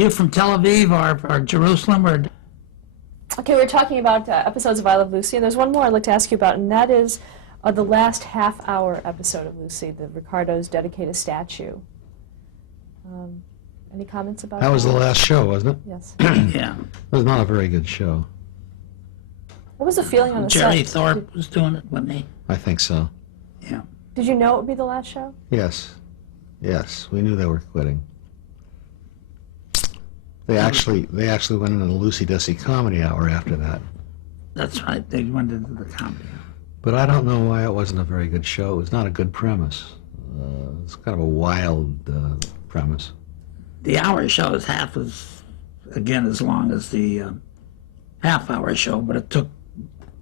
You from Tel Aviv or Jerusalem or? Okay, we're talking about episodes of I Love Lucy, and there's one more I'd like to ask you about, and that is the last half-hour episode of Lucy, the Ricardos dedicate a statue. Any comments about that? That was the last show, wasn't it? Yes. Yeah. It was not a very good show. What was the feeling on the Jerry set? Thorpe was doing it with me. I think so. Yeah. Did you know it would be the last show? Yes. Yes, we knew they were quitting. They actually went into the Lucy-Desi Comedy Hour after that. That's right. They went into the comedy. But I don't know why it wasn't a very good show. It was not a good premise. It's kind of a wild premise. The hour show is half as long as the half-hour show, but it took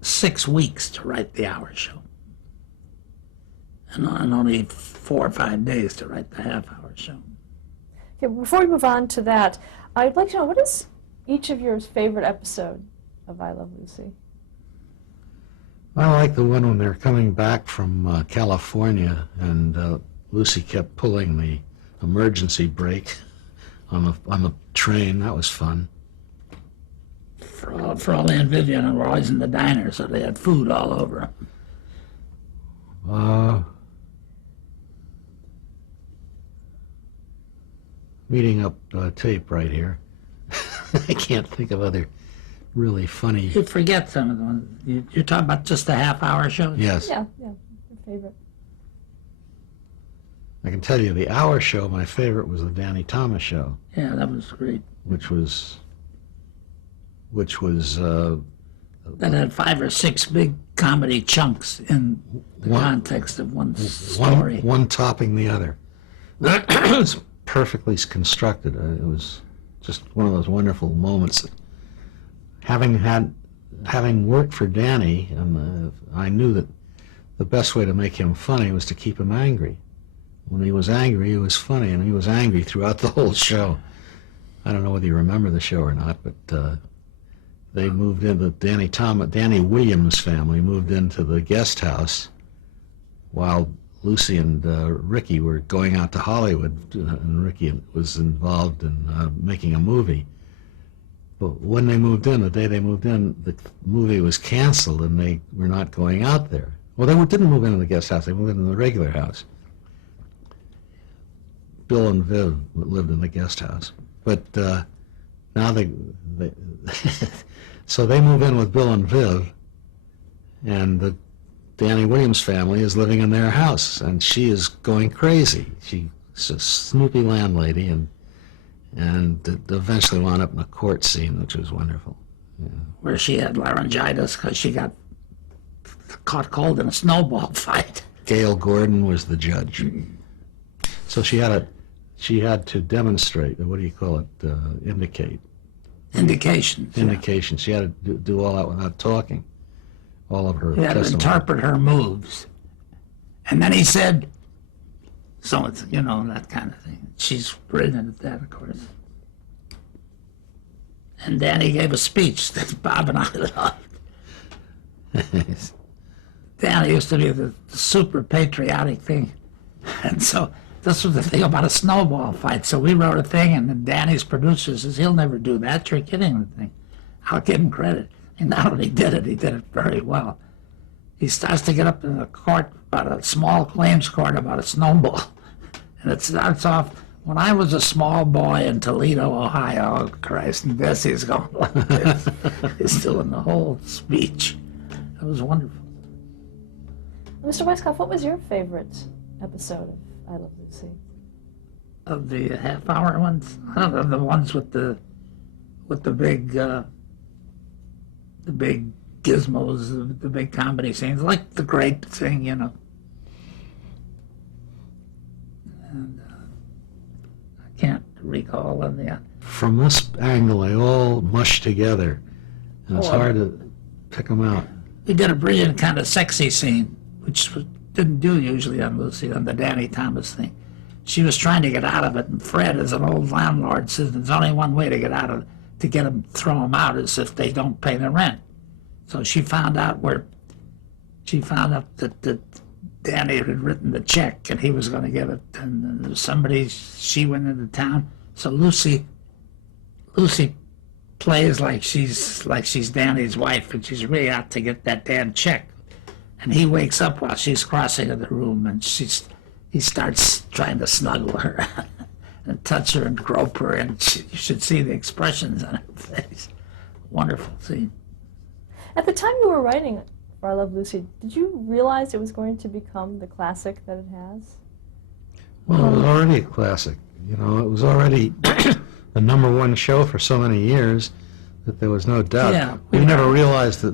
6 weeks to write the hour show. And only 4 or 5 days to write the half-hour show. Okay, before we move on to that, I'd like to know, what is each of your favorite episode of I Love Lucy? I like the one when they're coming back from California and Lucy kept pulling the emergency brake on the train. That was fun. Frawley and Vivian were always in the diner, so they had food all over them. Meeting up tape right here. I can't think of other really funny. You forget some of the ones. You're talking about just the half-hour shows? Yes. Yeah, your favorite. I can tell you the hour show, my favorite was the Danny Thomas show. Yeah, that was great. Which was that had 5 or 6 big comedy chunks in the context of one story. One topping the other. It was perfectly constructed. It was just one of those wonderful moments. Having worked for Danny, and I knew that the best way to make him funny was to keep him angry. When he was angry, he was funny, and he was angry throughout the whole show. I don't know whether you remember the show or not, but they moved in. The Danny Williams family moved into the guest house while Lucy and Ricky were going out to Hollywood, and Ricky was involved in making a movie. But when they moved in, the day they moved in, the movie was canceled, and they were not going out there. Well, they didn't move into the guest house; they moved into the regular house. Bill and Viv lived in the guest house, but now so they move in with Bill and Viv, and the Danny Williams family is living in their house, and she is going crazy. She's a snoopy landlady, and eventually wound up in a court scene, which was wonderful. Yeah. Where she had laryngitis because she got caught cold in a snowball fight. Gail Gordon was the judge. So she had to demonstrate, what do you call it, indicate. Indications. Indications. Yeah. She had to do all that without talking. All of her He had to interpret her moves. And then he said, so it's, that kind of thing. She's brilliant at that, of course. And Danny gave a speech that Bob and I loved. Danny used to be the super patriotic thing. And so this was the thing about a snowball fight. So we wrote a thing, and then Danny's producer says, he'll never do that. You're kidding the thing. I'll give him credit. And not only did it, he did it very well. He starts to get up in a court, about a small claims court, about a snowball. And it starts off, when I was a small boy in Toledo, Ohio, oh Christ, and Desi's going like this. He's still in the whole speech. It was wonderful. Mr. Weiskopf, what was your favorite episode of I Love Lucy? Of the half-hour ones? I don't know, the ones with the big gizmos, the big comedy scenes, like the grape thing, And I can't recall of the. From this angle, they all mush together, and it's hard to pick them out. We did a brilliant kind of sexy scene, which didn't do usually on Lucy, on the Danny Thomas thing. She was trying to get out of it, and Fred, as an old landlord, says there's only one way to get out of it, to get them, throw them out, is if they don't pay the rent. So she found out that Danny had written the check and he was going to give it, and somebody, she went into town. So Lucy Lucy plays like she's Danny's wife, and she's really out to get that damn check. And he wakes up while she's crossing in the room, and he starts trying to snuggle her and touch her and grope her, and you should see the expressions on her face. Wonderful scene. At the time you were writing For I Love Lucy, did you realize it was going to become the classic that it has? Well, it was already a classic. You know, it was already the #1 show for so many years that there was no doubt. Yeah, we never realized that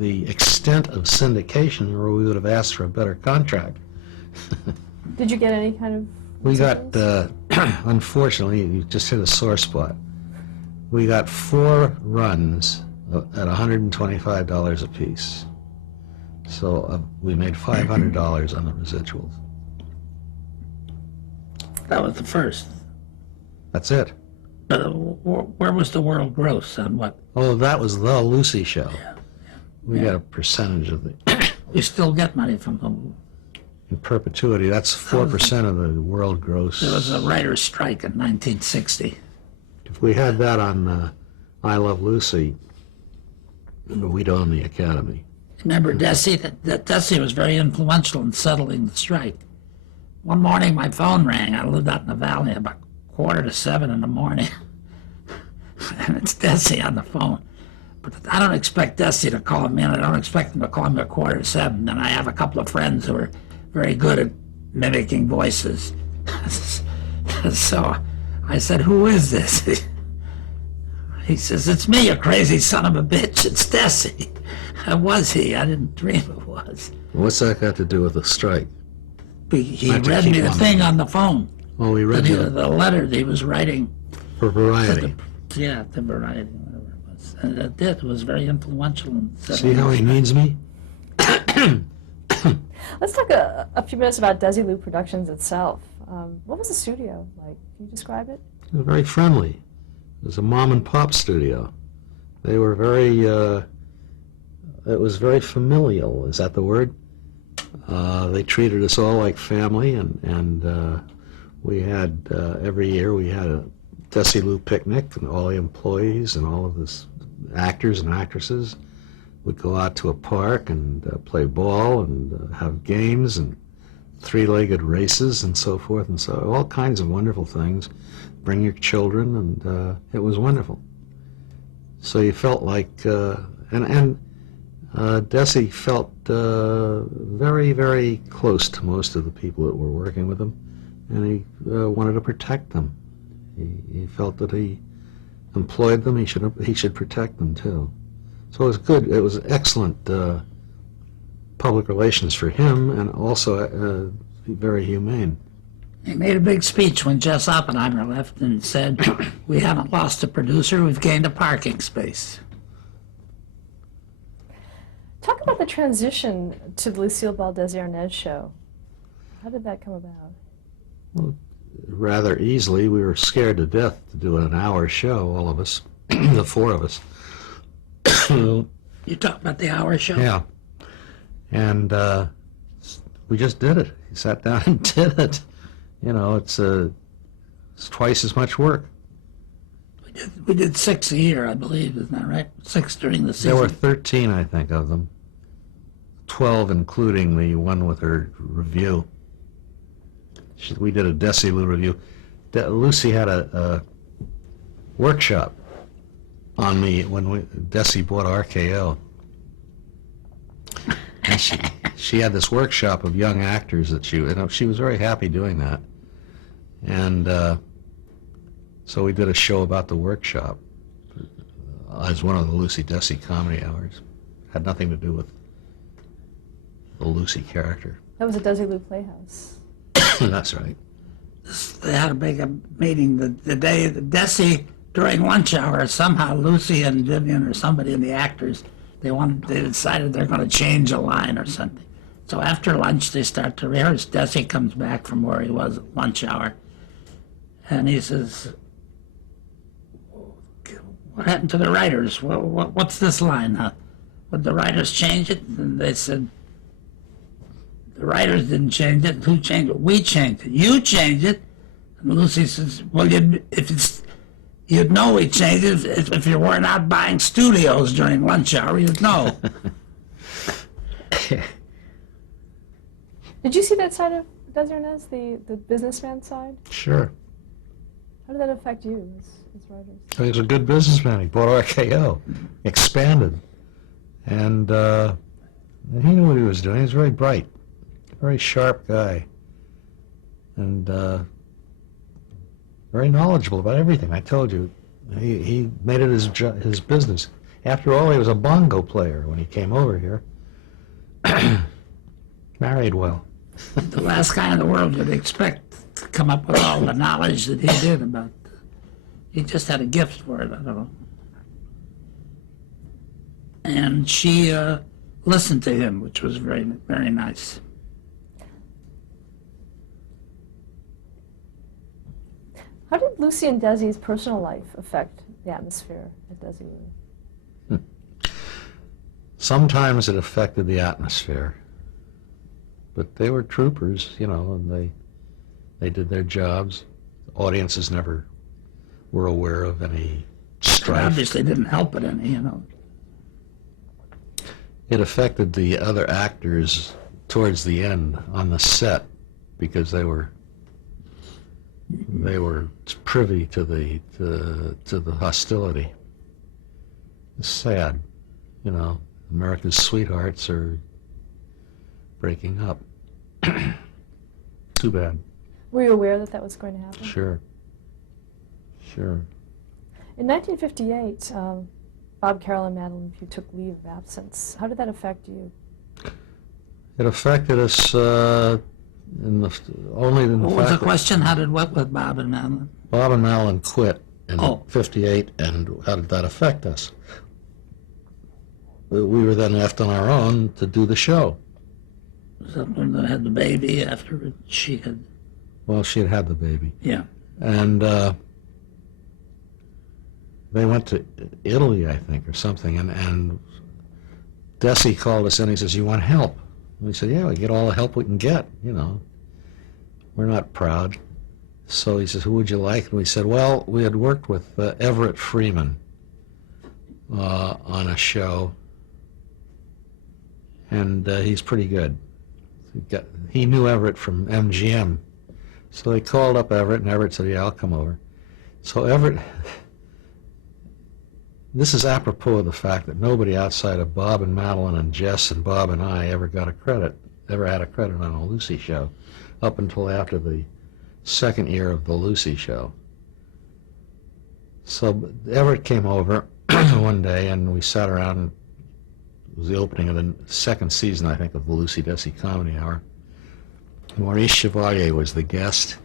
the extent of syndication, or we would have asked for a better contract. Did you get any kind of... We got, unfortunately, you just hit a sore spot. We got 4 runs at $125 a piece. So we made $500 on the residuals. That was the first. That's it. But where was the world gross on what? Oh, that was the Lucy show. We got a percentage of the... We still get money from them. In perpetuity, that's 4% of the world gross. There was a writer's strike in 1960. If we had that on I Love Lucy, we'd own the Academy. Remember Desi? That Desi was very influential in settling the strike. One morning my phone rang. I lived out in the valley about 6:45 in the morning. And it's Desi on the phone. But I don't expect Desi to call me in. I don't expect him to call me at 6:45. And I have a couple of friends who are very good at mimicking voices. So I said, "Who is this?" He says, "It's me, you crazy son of a bitch. It's Desi." Was he? I didn't dream it was. What's that got to do with the strike? He Not to read keep me the on thing the- on the phone. Oh, we read The letter that he was writing. for Variety. Yeah, the Variety, whatever it was. And it did. It was very influential. In See how he needs me? Let's talk a few minutes about Desilu Productions itself. What was the studio like? Can you describe it? They were very friendly. It was a mom and pop studio. They were very, it was very familial. Is that the word? They treated us all like family, and we had, every year we had a Desilu picnic, and all the employees and all of the actors and actresses would go out to a park and play ball and have games and 3-legged races and so forth, and so all kinds of wonderful things. Bring your children, and it was wonderful. So you felt like, and Desi felt very, very close to most of the people that were working with him, and he wanted to protect them. He felt that he employed them, he should protect them too. So it was good. It was excellent public relations for him, and also very humane. He made a big speech when Jess Oppenheimer left and said, "We haven't lost a producer, we've gained a parking space." Talk about the transition to the Lucille Ball Desi Arnaz show. How did that come about? Well, rather easily. We were scared to death to do an hour show, all of us, the 4 of us. You talk about the hour show? Yeah. And we just did it. He sat down and did it. You know, it's twice as much work. We did 6 a year, I believe, isn't that right? 6 during the season. There were 13, I think, of them. 12 including the one with her review. We did a Desilu review. Lucy had a workshop on me when Desi bought RKO. And she had this workshop of young actors that she was very happy doing that. And so we did a show about the workshop as one of the Lucy-Desi Comedy Hours. Had nothing to do with the Lucy character. That was a Desilu Playhouse. That's right. They had a big meeting the day that Desi, during lunch hour, somehow Lucy and Vivian or somebody in the actors, they decided they're going to change a line or something. So after lunch, they start to rehearse. Desi comes back from where he was at lunch hour, and he says, "What happened to the writers? What's this line? Would the writers change it?" And they said, "The writers didn't change it. Who changed it? We changed it. You changed it." And Lucy says, "Well, You'd know we changed it if you weren't out buying studios during lunch hour. You'd know. Did you see that side of Desilu, the businessman side? Sure. How did that affect you as writers? He was a good businessman. He bought RKO, expanded, and he knew what he was doing. He was very bright, very sharp guy, and very knowledgeable about everything. I told you, he made it his business. After all, he was a bongo player when he came over here. Married well. The last guy in the world you'd expect to come up with all the knowledge that he did about. He just had a gift for it, I don't know. And she listened to him, which was very, very nice. How did Lucy and Desi's personal life affect the atmosphere at Desilu? Sometimes it affected the atmosphere, but they were troopers, you know, and they did their jobs. Audiences never were aware of any It strife. obviously didn't help it any, you know. It affected the other actors towards the end on the set because they were privy to the hostility. It's sad, you know. America's sweethearts are breaking up. Too bad. Were you aware that that was going to happen? Sure. In 1958, Bob, Carol, and Madelyn Pugh took leave of absence. How did that affect you? It affected us only in the What was fact the that question? How did what with Bob and Madelyn? Bob and Madelyn quit in Oh. '58, and how did that affect us? We were then left on our own to do the show. Someone that had the baby after she had, Well, she had had the baby. yeah. And they went to Italy, I think, or something, and Desi called us in. He says, "You want help?" And we said, "Yeah, we get all the help we can get, you know. We're not proud." So he says, "Who would you like?" And we said, well, we had worked with Everett Freeman on a show, and he's pretty good. He knew Everett from MGM. So they called up Everett, and Everett said, "Yeah, I'll come over." So Everett, this is apropos of the fact that nobody outside of Bob and Madelyn and Jess and Bob and I ever had a credit on a Lucy show, up until after the second year of the Lucy show. So Everett came over one day, and we sat around, and it was the opening of the second season, I think, of the Lucy-Desi Comedy Hour. Maurice Chevalier was the guest,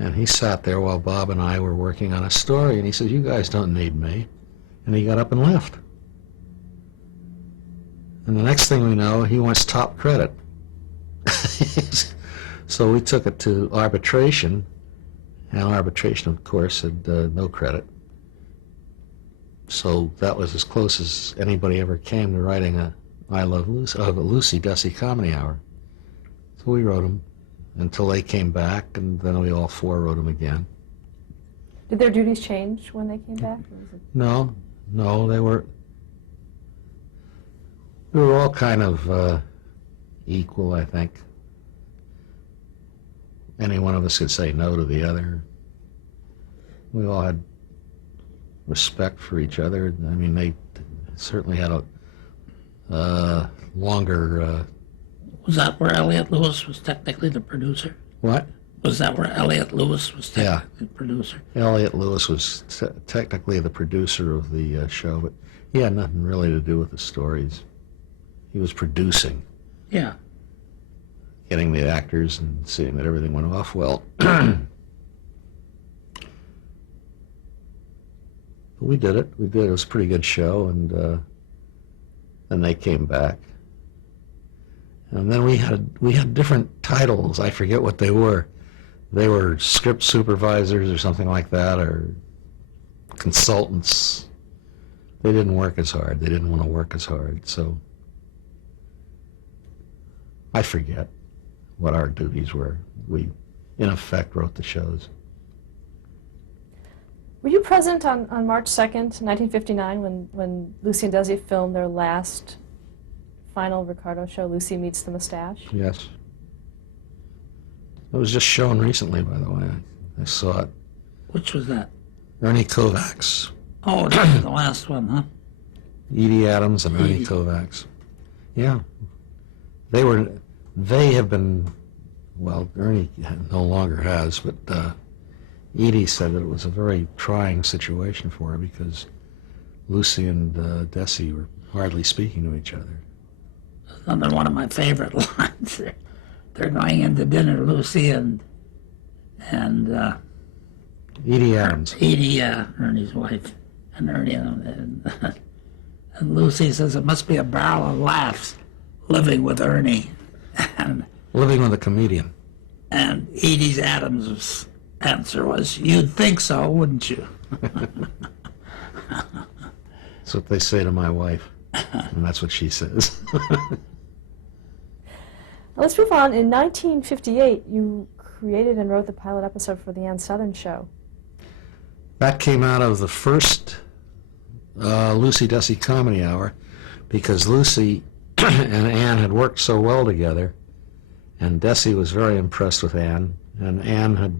and he sat there while Bob and I were working on a story, and he says, "You guys don't need me." And he got up and left. And the next thing we know, he wants top credit. So we took it to arbitration, and arbitration, of course, said no credit. So that was as close as anybody ever came to writing a Lucy-Desi Comedy Hour. So we wrote them until they came back, and then we all four wrote them again. Did their duties change when they came back? Or was it... No, they were all kind of equal, I think. Any one of us could say no to the other. We all had respect for each other. I mean, they certainly had a longer... Was that where Elliot Lewis was technically the producer? What? Was that where Elliot Lewis was technically the producer? Elliot Lewis was technically the producer of the show, but he had nothing really to do with the stories. He was producing, Yeah. getting the actors and seeing that everything went off well. But we did it. It was a pretty good show, and then they came back. And then we had different titles. I forget what they were. They were script supervisors or something like that, or consultants. They didn't work as hard. They didn't want to work as hard. So I forget what our duties were. We, in effect, wrote the shows. Were you present on March 2nd, 1959, when Lucy and Desi filmed their last final Ricardo show, Lucy Meets the Mustache? Yes. It was just shown recently, by the way. I saw it. Which was that? Ernie Kovacs. Oh, that was the last one, huh? Edie Adams and Ernie Edie. Kovacs. Yeah. They have been, well, Ernie no longer has, but Edie said that it was a very trying situation for her because Lucy and Desi were hardly speaking to each other. Another one of my favorite lines. They're going into dinner, Lucy and Edie Adams. Edie, Ernie's wife, and Ernie, and Lucy says it must be a barrel of laughs living with Ernie, and Living with a comedian. Edie Adams' answer was, "You'd think so, wouldn't you?" That's what they say to my wife, and that's what she says. Let's move on. In 1958, you created and wrote the pilot episode for the Ann Sothern show. That came out of the first Lucy-Desi Comedy Hour because Lucy and Ann had worked so well together, and Desi was very impressed with Ann, and Ann had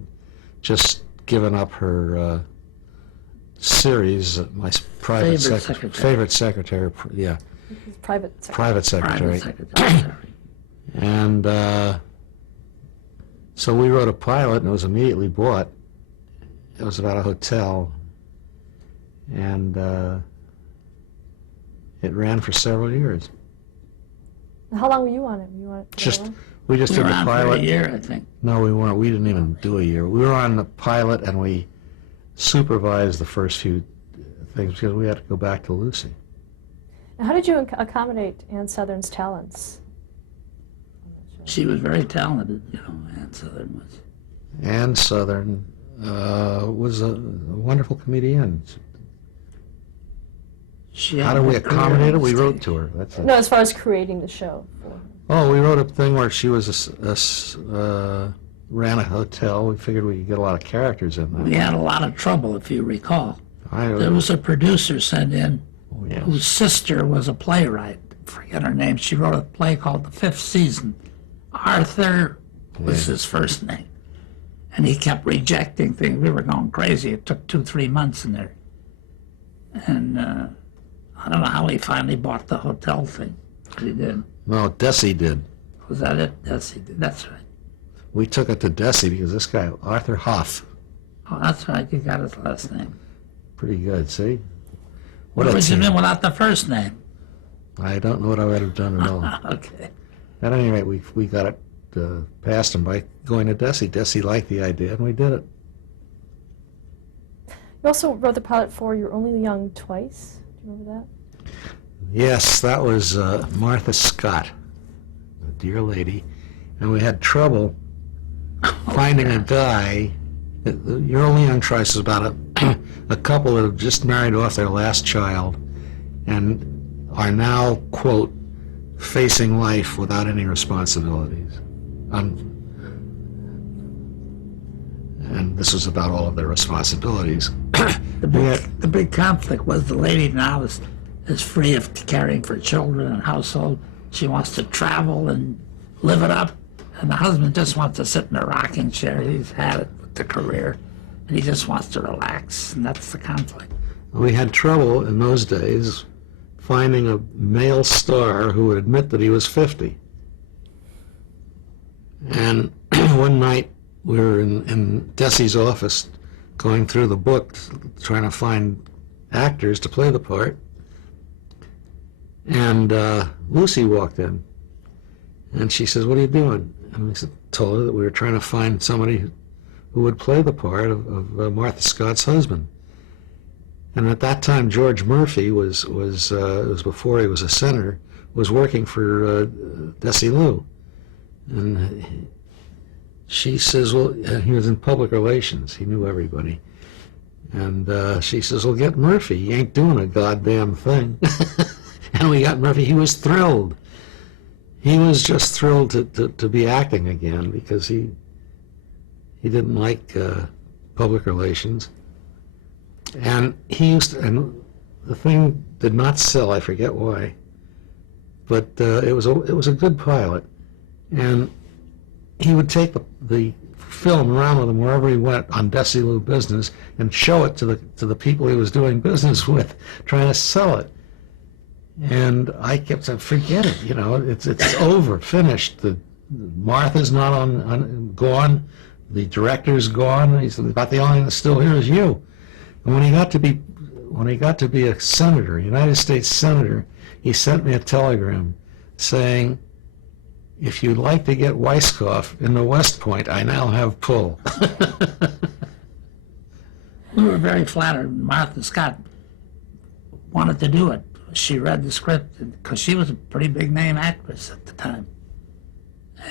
just given up her series, my Favorite secretary. favorite secretary, yeah, Private secretary. private secretary. Private secretary. And so we wrote a pilot, and it was immediately bought. It was about a hotel, and it ran for several years. How long were you on it? Were you on it for Just long? we just We did were the on for pilot. a year, I think. No, we weren't. We didn't even do a year. We were on the pilot, and we supervised the first few things because we had to go back to Lucy. Now, how did you accommodate Ann Sothern's talents? She was very talented, Ann Sothern was. Ann Sothern was a wonderful comedian. She How had do we a career accommodate her? on We wrote stage. to her. That's it. No, as far as creating the show. For her. Oh, we wrote a thing where she was ran a hotel. We figured we could get a lot of characters in We that. had a lot of trouble, if you recall. There Oh, was a producer sent in yeah. whose sister was a playwright. Forget her name. She wrote a play called The Fifth Season. Arthur was his first name. And he kept rejecting things. We were going crazy. It took 2-3 months in there. And I don't know how he finally bought the hotel thing. But he did. No, Desi did. Was that it? Yes, he did. That's right. We took it to Desi because this guy, Arthur Hoff, Oh, that's right. You got his last name. pretty good, see? What a would you team. mean without the first name? I don't know what I would have done at all. Okay. At any rate, we got it past him by going to Desi. Desi liked the idea, and we did it. You also wrote the pilot for You're Only Young Twice. Do you remember that? Yes, that was Martha Scott, a dear lady, and we had trouble finding a guy. Your Only Young Twice is about a couple that have just married off their last child and are now, quote, facing life without any responsibilities. And this was about all of their responsibilities. The big conflict was the lady now is free of caring for children and household. She wants to travel and live it up. And the husband just wants to sit in a rocking chair. He's had it with the career. And he just wants to relax. And that's the conflict. We had trouble in those days finding a male star who would admit that he was 50. And one night we were in Desi's office going through the book trying to find actors to play the part. And Lucy walked in. And she says, "What are you doing?" And I told her that we were trying to find somebody who would play the part of Martha Scott's husband. And at that time, George Murphy was it was before he was a senator, was working for Desilu. And she says, well, he was in public relations. He knew everybody. And she says, well, get Murphy. He ain't doing a goddamn thing. And we got Murphy. He was thrilled. He was just thrilled to be acting again because he didn't like public relations. And he used to, and the thing did not sell, I forget why, but it was a good pilot. And he would take the film around with him wherever he went on Desilu business and show it to the people he was doing business with, trying to sell it. And I kept saying, forget it, it's over, finished. Martha's not gone, the director's gone. He said, about the only thing that's still here is you. And when he got to be a senator, a United States senator, he sent me a telegram saying, if you'd like to get Weiskopf in the West Point, I now have pull. We were very flattered. Martha Scott wanted to do it. She read the script because she was a pretty big name actress at the time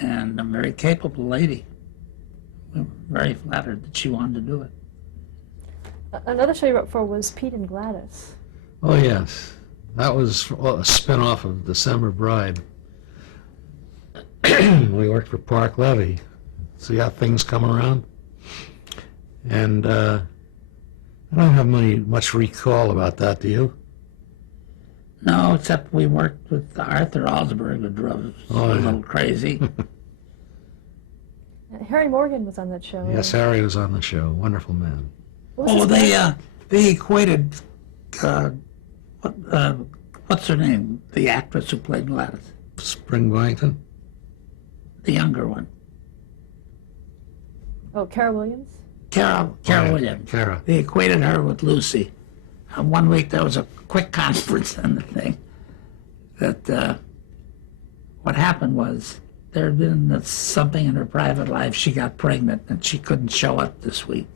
and a very capable lady. We were very flattered that she wanted to do it. Another show you wrote for was Pete and Gladys. Oh, yes. That was a spin-off of December Bride. We worked for Park Levy. See how things come around? And I don't have much recall about that, do you? No, except we worked with Arthur Alsberg, who drove us a little crazy. Harry Morgan was on that show. Yes, Harry was on the show. Wonderful man. They equated, what's her name? The actress who played Gladys. Spring Boyington? The younger one. Oh, Cara Williams? Cara Williams. Cara. They equated her with Lucy. One week there was a quick conference on the thing that what happened was there had been something in her private life. She got pregnant and she couldn't show up this week.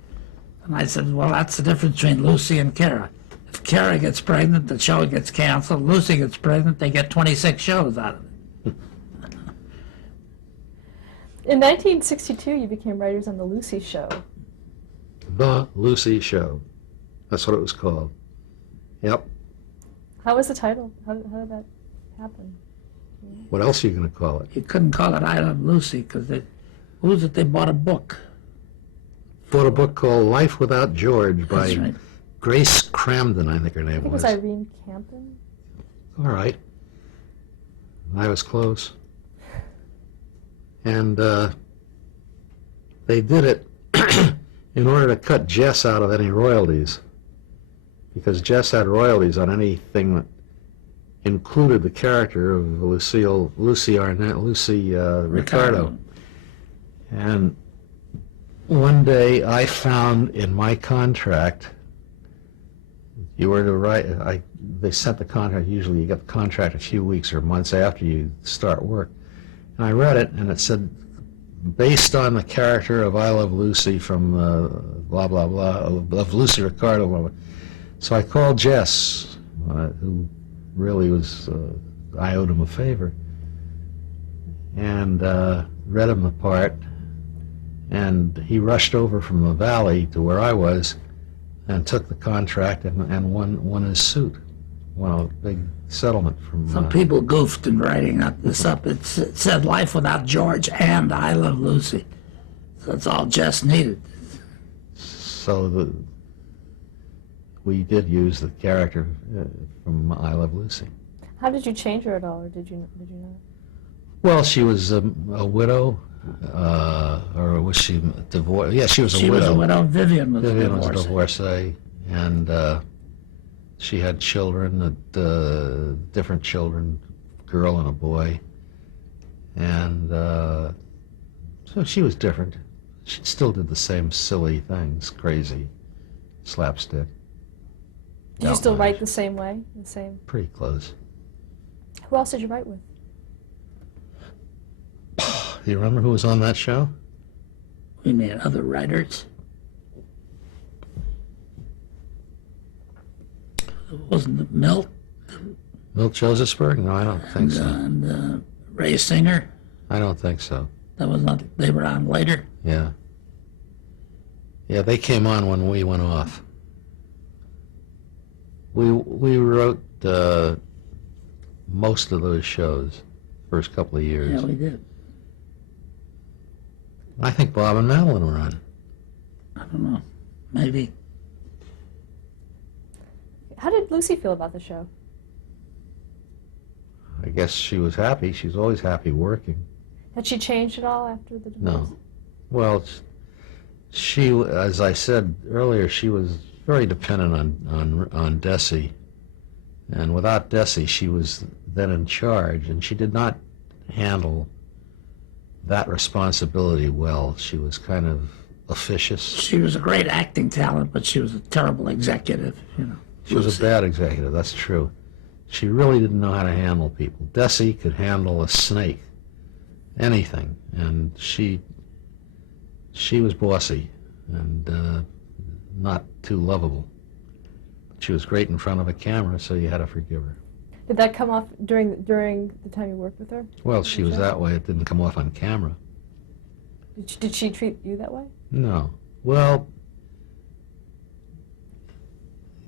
And I said, well, that's the difference between Lucy and Cara. If Cara gets pregnant, the show gets canceled. Lucy gets pregnant, they get 26 shows out of it. In 1962, you became writers on The Lucy Show. The Lucy Show. That's what it was called. Yep. How was the title? How did that happen? What else are you going to call it? You couldn't call it I Love Lucy because they bought a book. Bought a book called Life Without George by That's right. Grace Cramden, I think her I name think it was. was Irene Campen. All right. I was close. And they did it in order to cut Jess out of any royalties, because Jess had royalties on anything that included the character of Lucy Ricardo. And one day I found in my contract, you were to write, they sent the contract, usually you get the contract a few weeks or months after you start work. And I read it, and it said, based on the character of I Love Lucy from blah, blah, blah, of Lucy Ricardo. Blah, blah. So I called Jess, who really was, I owed him a favor, and read him the part, and he rushed over from the valley to where I was and took the contract and won his suit. Won a big settlement from... Some people goofed in writing this up. It said Life Without George and I Love Lucy. So that's all Jess needed. So we did use the character from I Love Lucy. How did you change her at all, or did you not? Well, she was a widow, or was she divorced? Yeah, she was a widow. She was a widow. Vivian was Vivian a was a divorcee. divorcee, and she had children, different children, a girl and a boy, and so she was different. She still did the same silly things, crazy, slapstick. Did you still write the same way? The same? Pretty close. Who else did you write with? Do you remember who was on that show? We made other writers. Wasn't it Milt? Milt Josephsberg? No, I don't think so. And Ray Singer. I don't think so. That was not. They were on later. Yeah. Yeah, they came on when we went off. We wrote most of those shows, first couple of years. Yeah, we did. I think Bob and Madelyn were on. I don't know. Maybe. How did Lucy feel about the show? I guess she was happy. She's always happy working. Had she changed at all after the divorce? No. Well, she, as I said earlier, she was very dependent on Desi. And without Desi, she was then in charge, and she did not handle that responsibility well. She was kind of officious. She was a great acting talent, but she was a terrible executive, you know. She was a bad executive, that's true. She really didn't know how to handle people. Desi could handle a snake, anything, and she was bossy and not too lovable. She was great in front of a camera, so you had to forgive her. Did that come off during the time you worked with her? Well, she was that way. It didn't come off on camera. Did she treat you that way? No. Well,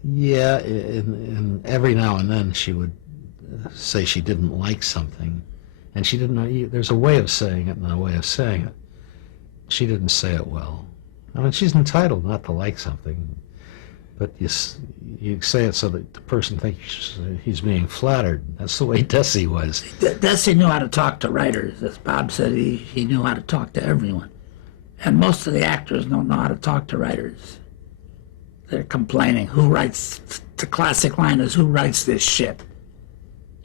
yeah, and every now and then she would say she didn't like something, and she didn't know. There's a way of saying it and a way of saying it. She didn't say it well. I mean, she's entitled not to like something, but you say it so that the person thinks he's being flattered. That's the way Desi was. Desi knew how to talk to writers. As Bob said, he knew how to talk to everyone. And most of the actors don't know how to talk to writers. They're complaining. Who writes, the classic line is, who writes this shit?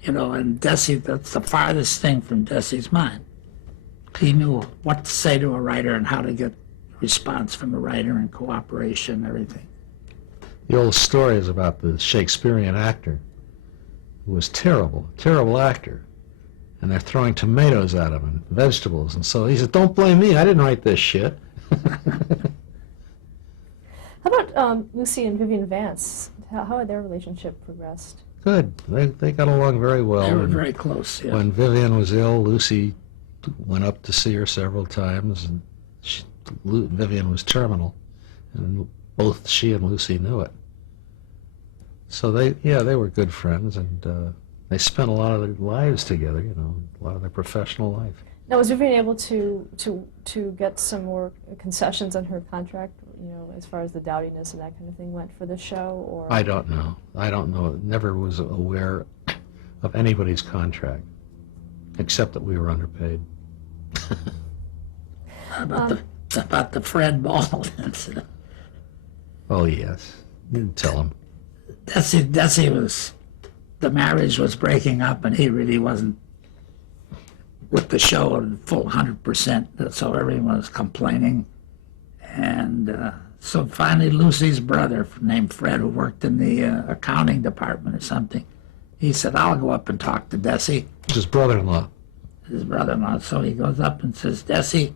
You know, and Desi, that's the farthest thing from Desi's mind. He knew what to say to a writer and how to get response from a writer and cooperation and everything. The old story is about the Shakespearean actor who was terrible actor. And they're throwing tomatoes at him and vegetables. And so he said, don't blame me, I didn't write this shit. How about Lucy and Vivian Vance? How had their relationship progressed? Good. They got along very well. They were very close, yeah. When Vivian was ill, Lucy went up to see her several times, and Vivian was terminal, and both she and Lucy knew it. So they were good friends, and they spent a lot of their lives together, you know, a lot of their professional life. Now, was Vivian able to get some more concessions on her contract, you know, as far as the dowdiness and that kind of thing went for the show, or? I don't know. Never was aware of anybody's contract, except that we were underpaid. About the Fred Ball incident. Oh, yes. You didn't tell him. Desi was, the marriage was breaking up, and he really wasn't with the show in full 100%, so everyone was complaining. And so finally Lucy's brother, named Fred, who worked in the accounting department or something, he said, I'll go up and talk to Desi. His brother-in-law. His brother-in-law. So he goes up and says, Desi,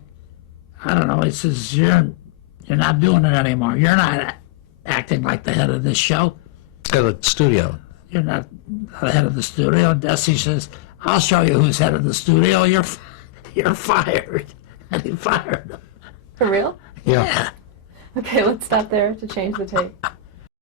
I don't know, he says, you're not doing it anymore. You're not acting like the head of this show. Head of the studio. You're not the head of the studio. And Desi says, I'll show you who's head of the studio. You're fired. And he fired him. For real? Yeah. Okay, let's stop there to change the tape.